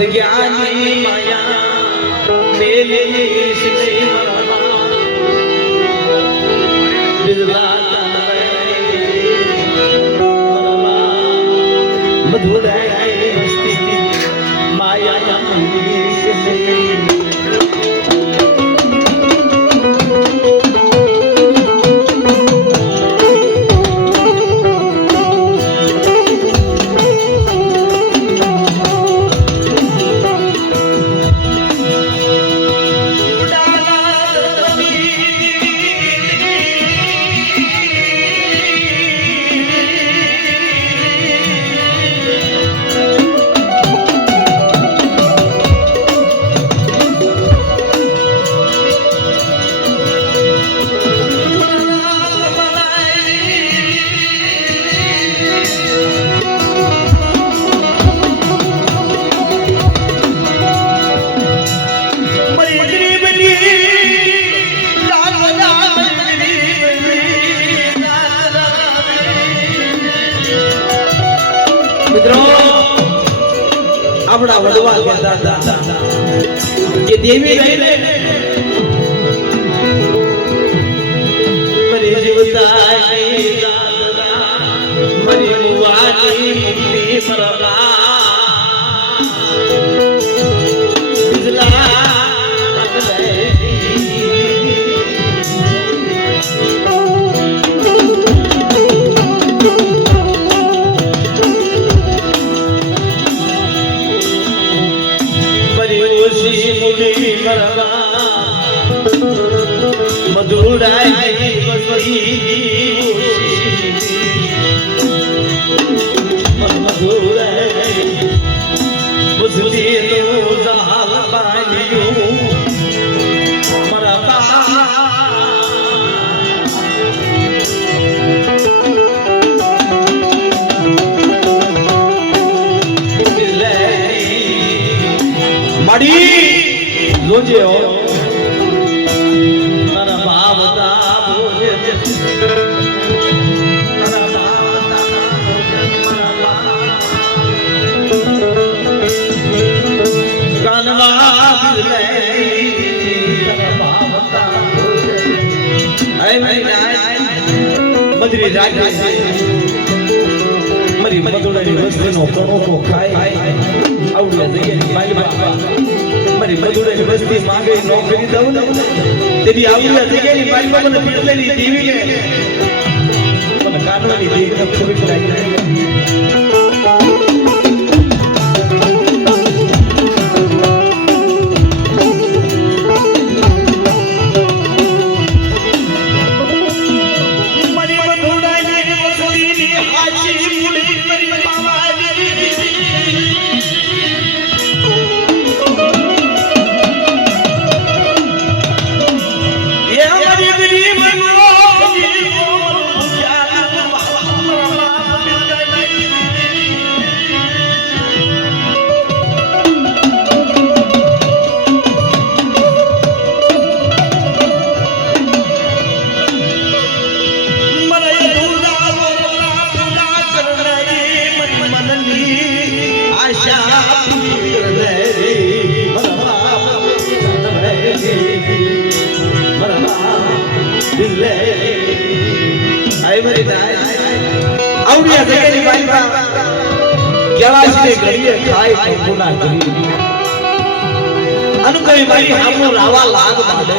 જગ્યાની માયા મેલી શ્રી મધુરાય મસ્તી માયા આપણા વડવા કહેતા હતા કે દેવી રહીને મરી જીવતાઈ મરી મુવાની મુક્તિ પરલા બિજલા મધુરાય માડી જોજે મરી મધુરાની વસ્તીનો કણોકો ખાય આવડે જગ્યાની મારી બાપા મારી મધુરાની વસ્તી માંગે નો કરી દઉં ને તેની આવડે જગ્યાની મારી બાપાને પીડલેલી દેવીને મને કાનવાની દેવીને ખબર લાગી આવડિયા જગ્યાની બાઈબા કેવાશને ઘડીએ ખાય તો ગુના કરી અનુકરી મારી હામો રાવા લાગ બાડે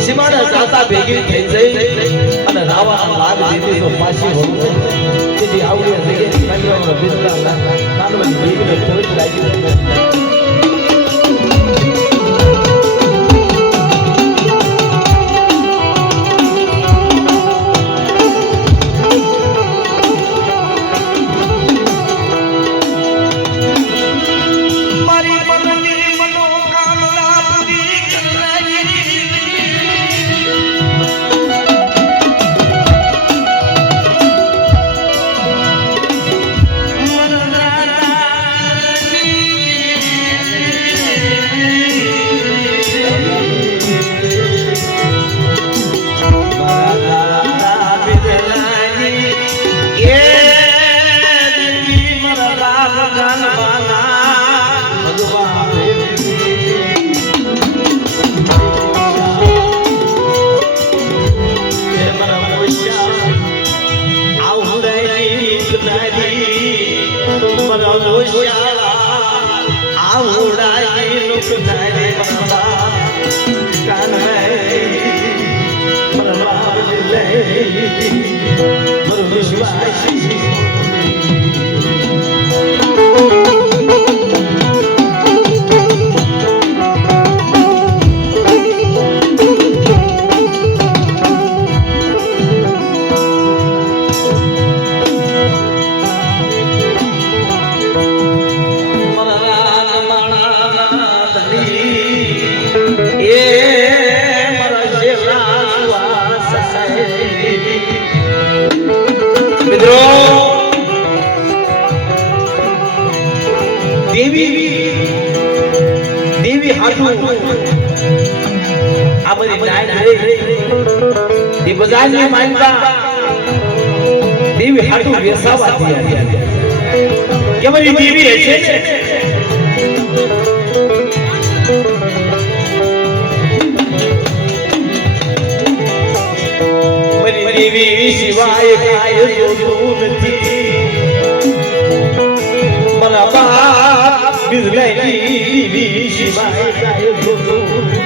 સીમાડા જાતા ભેગી થઈ જઈ અને રાવા લાગ દીધી તો પાછી વળું તેથી આવડિયા જગ્યાની બાઈબા બિસ્તા કાનવાની ભેગીને થોડી લાગી દેવી હાથું આ બધી નાય એ બજારની માનતા દેવી હાથું વેસાવા દિયા કે બધી દેવી છે બધી દેવી સિવાય કાય જોતું નથી મારા બાપ બિરલાઈ દેવી સિવાય કાય જોતું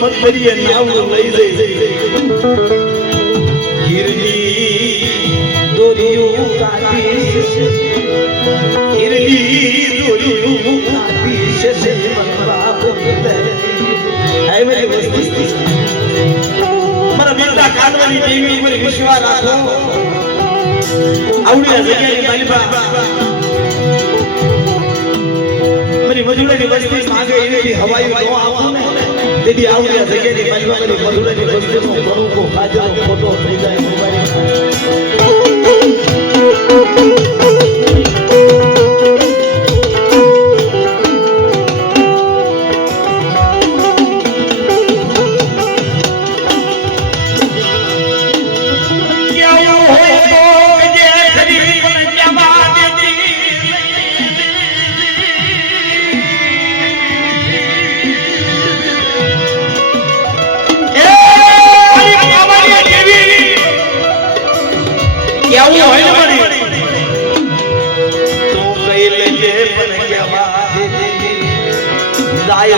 મત કરીએ નાવ લઈ જઈ હિરલી દોરિયું કાપીશ હિરલી દોરિયું કાપીશ સે મનવા બોલે હે મેરી વસ્તી મારા બેટા કાનવાની દેવી ઉપર વિશ્વાસ રાખો આવડી જગ્યાની માલિકા મારી મજૂરીની વસ્તી માંગે એવી હવાઈ નો આપો ને તેદી આવડી જગ્યાની માલિકા મારી મજૂરીની વસ્તીનો કરું કો હાજરો ફોટો થઈ જાય મોબાઈલ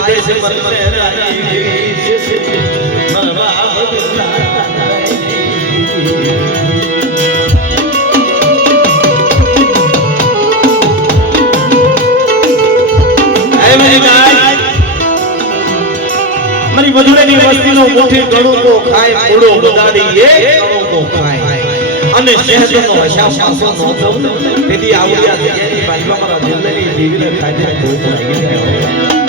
દેશ પર મારી મધુરાની વસ્તીનો મોટી ગણો તો ખાય મૂળો બગાડી એક ગણો તો ખાય અને શહેરનો હિસાબ પાસો ન દઉં તેથી આવડિયા જગ્યાની બાજુમાં મારા દિલની દેવીને ખાધે ભૂખ લાગી ગયો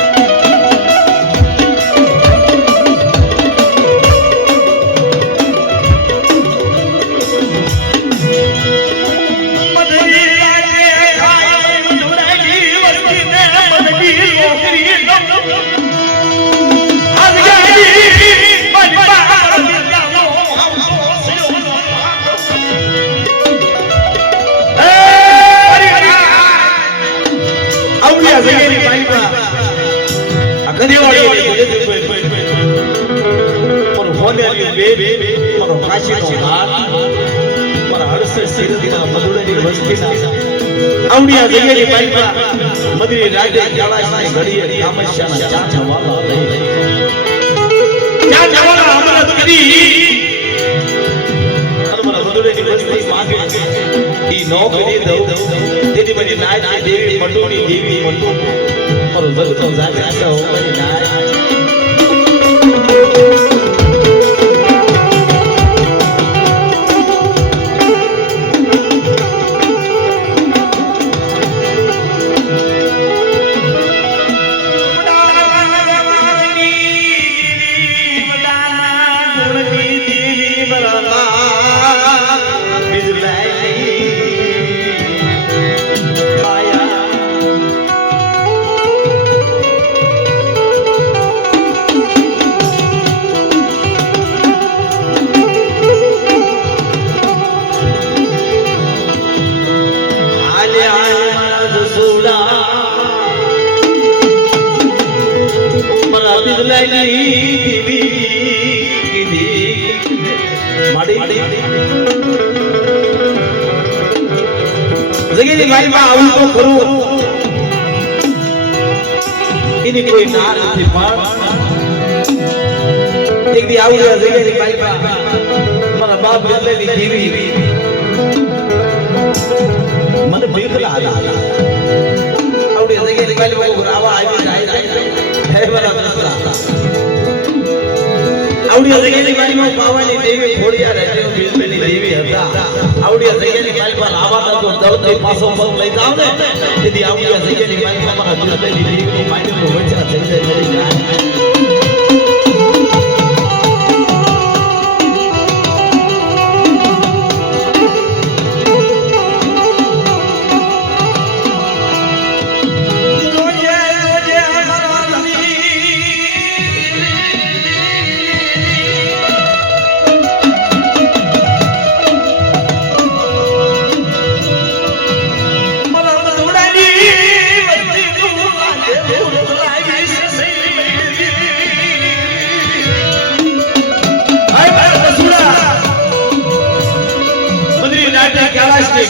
વસર સિરતના મધુડાની વસ્તીના આવડિયા જગ્યાની બાઈમાં મદરી રાગે કાળાસની ઘડીએ કામશ્યાના ચાચા વાલા લઈ ચાચા વાલા અમરત કરી અનમરા મધુડાની વસ્તી માંગે ઈ નો કરી દઉં તેની બની નાય દેવી મટોની દેવી મટો મારો જગતો જાગા હો બની નાય જગીની મારીમાં આવું તો ખરું એની કોઈ ના નથી પણ એક દી આવું જગીની મારીમાં મારા બાપ ગયેલી દેવી મને બેકલા હતા આવડી જગીની મારીમાં આવા આવી જાય હે મારા દોસ્તા આવડી જગ્યાની મારીમાં પાવાની દેવી ખોડિયા રહેતી બિલબેની દેવી હતા આવડી જગ્યાની મારીમાં આવા તો દળથી પાછો પગ લઈ જાવ ને તેથી આવડી જગ્યાની મારીમાં મારા બિલબેની દેવીની માટીનો વચરા થઈ જાય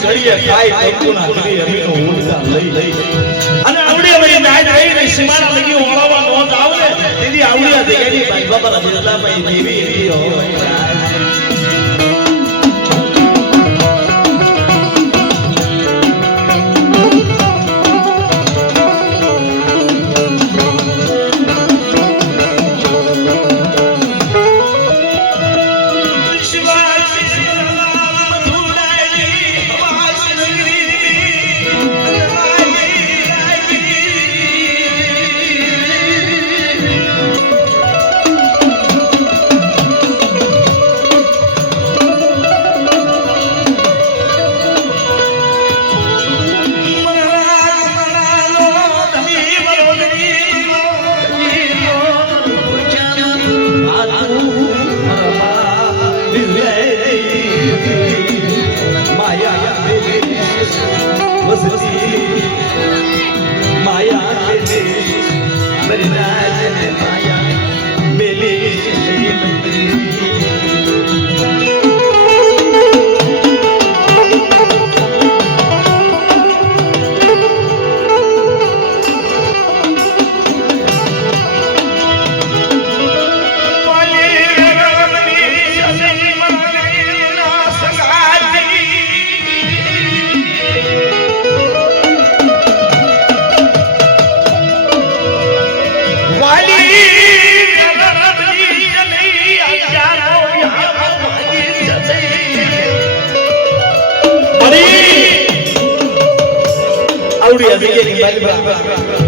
ઘડીએ કાઈ તંતુના કરી અમીનો ઉડતા લઈ અને આવડી વળી નાય રહીને સીમાના લગી ઓળવા નો જાવ ને દીદી આવડિયા દેગી ભાઈ બાબા બિરલાભાઈ દેવી વીરો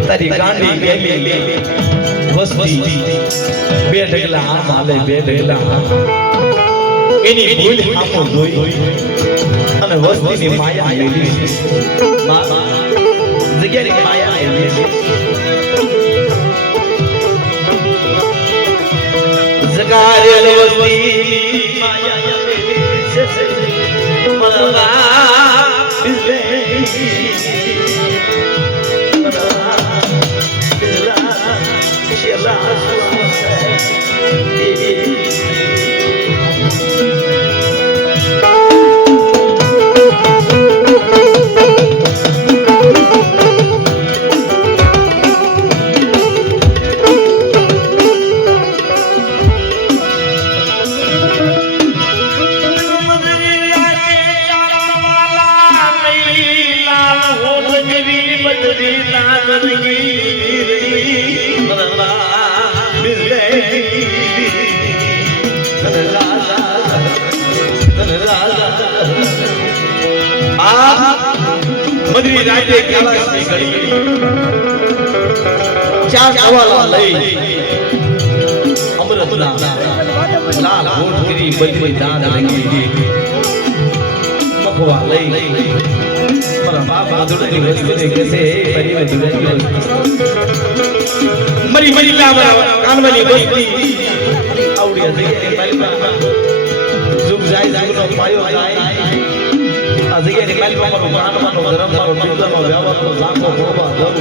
તારી ગાંડી ગેલી વસ્તી બે ઢગલા આમ હાલે બે ઢગલા એની ભૂલ આમો જોઈ અને વસ્તીની માયા લેલી જગ્યાની માયા લેલી જગારેલ વસ્તી માયા લેલી મનવા મદરી રાતે કૈલાસની ઘડી ચાર સવાલા લઈ અમૃતના લાલ હોઠ કરી બદરી દાન રંગી મખવા લઈ મારા બાબા દુડની વસ્તી કેસે પરિવે દુડની મરી મરી લાવા કાનવાની વસ્તી આવડી હતી મારી જુગ જાય જુગનો પાયો જાય આ જગ્યાની માલિકોનો માનવાનો ધર્મનો બિરદાનો વ્યવહારનો ઝાંખો ગોબા દઉં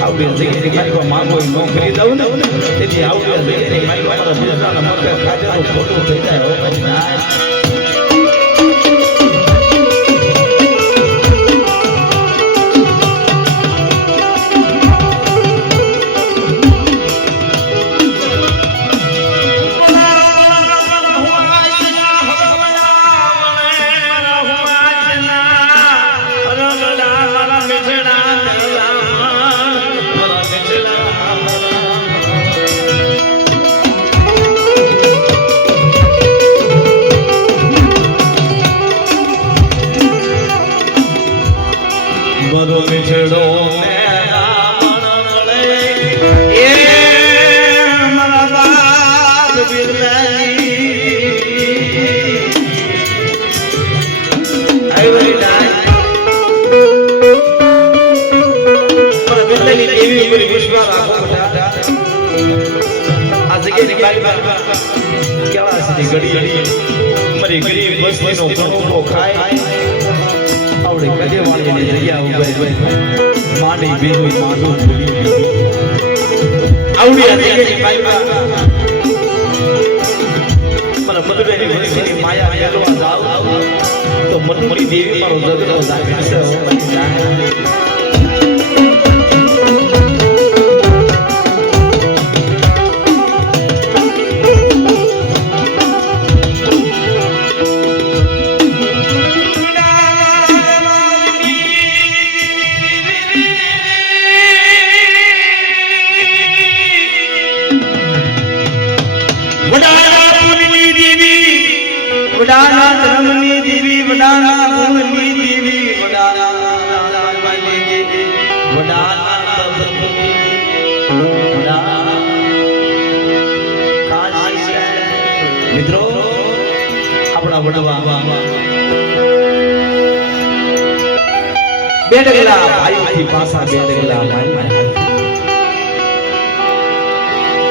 આવડી જગ્યાની માલિકો માંગો નોકરી દઉં ને તેથી આવડી જગ્યાની માલિકો મારા બિરદાના મક્કા ખાજાનો ફોટો થઈ જાય હો પછી ના મરી ગરીબ બસ્તીનો ઘણો ખાય આવડે કદે વાળીની જગ્યા ઉભે માડી બેહી માડું ભૂલી આવડી જગ્યાની માયા મારા મધુરેની વસ્તીની માયા મેળવા જાવ તો મનમોરી દેવી મારો જગતો જાગે છે વડાના ધર્મની દેવી વડાના ગુણની દેવી મિત્રો આપણા વડવા બે ડગલા ભાઈઓથી પાસા બે ડગલા ભાઈ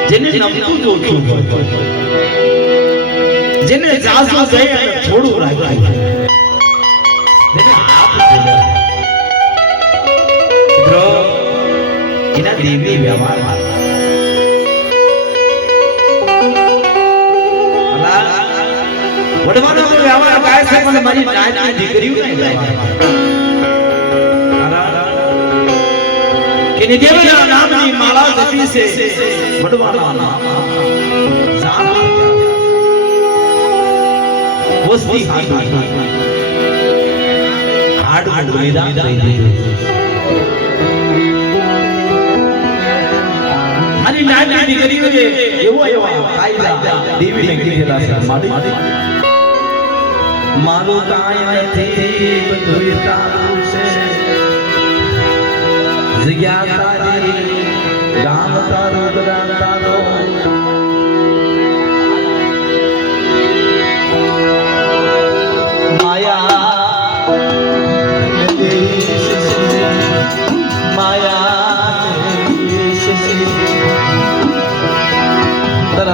જેને નમતું જોતું જેને જાસુ જાય અને થોડું રાખ્યું જેને આપ મિત્રો એના દેવી વ્યવહાર વડવાનો વ્યવહાર કાય છે પણ મારી નાની દીકરીઓ ને કે ને દેવના નામની માળા જપી છે વડવાના નામ જાન વસ્તી હાડ બલિદાન કરી દીધું અને નાની દીકરીઓએ એવો કાયદા દેવીને કીધેલા છે મારું કાયથી બધું તારું છે જગ્યા તારી ગામ તારું ગરામ તારો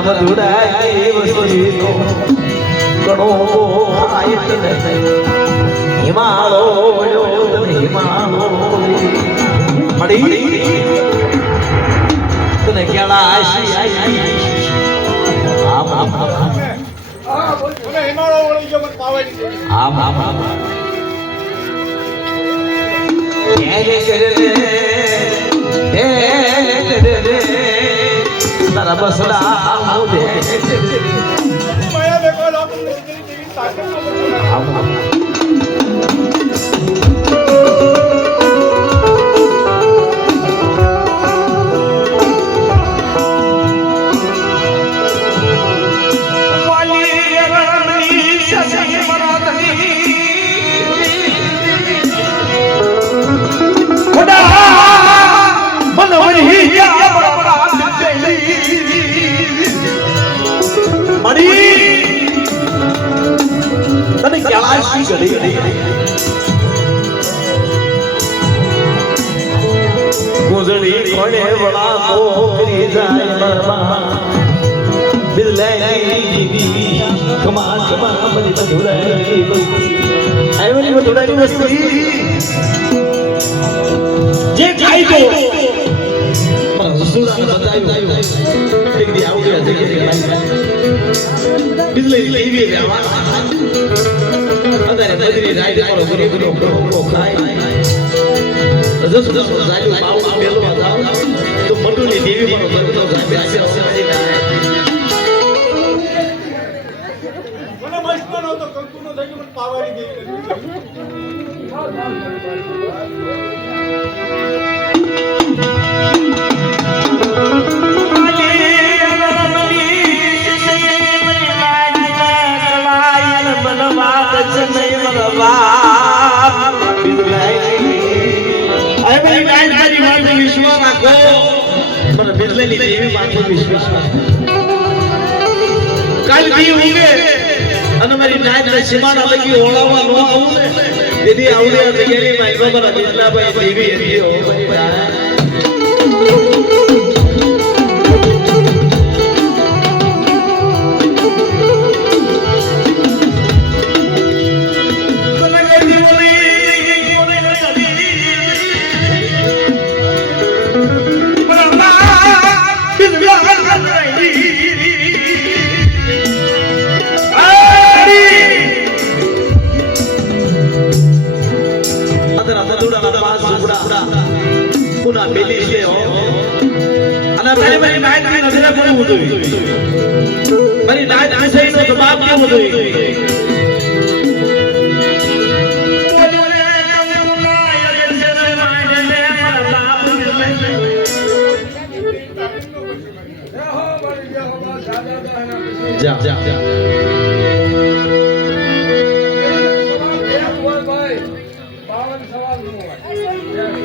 મધુરાઈ વસુરીનો ઘણો હિમાળો હિમાળો મળી તને કેળાશી આમ આમ હિમાળો વળી જો મત પાવાની આમ આમ આમ તારા બસડા મોદે માયા દેખો આપણે તેવી તાકાત આમ આમ તળાશી ઘડી ગુજરી કોણે વળા મોકરી જાય મરમાં બિરલાઈ દીદી કમાન બની મધુરાઈ આઈવની મધુરાઈ વસ્તી જે ખાઈ ગયો પણ રસુલાને બતાવ્યું એક દી આવડ્યા જગ્યાએ બિજલી લેવી રહેવા અત્યારે બદરી રાઈડ કરો ગુરુ ખાય જસ જાજો બાવ મેલવા જાવ તો મટુની દેવી પર કરતો જાય બેસે મને મસ્ત નહોતો કંકુનો થઈ ગયો મને પાવાની ગઈ સીમાના લગી ઓળાવા ન આવું ને દીદી આવડ્યા જગ્યાની મારી બાબા બિરલાભાઈ દેવી હતી હો મારી પુના મેલી છે હો અને તારે મારી નાઈટ ની નજરે પડવું જોઈએ મારી નાઈટ વિષયનો જવાબ કેવો જોઈએ જા જા ભાઈ 52 સવાલ નો હોય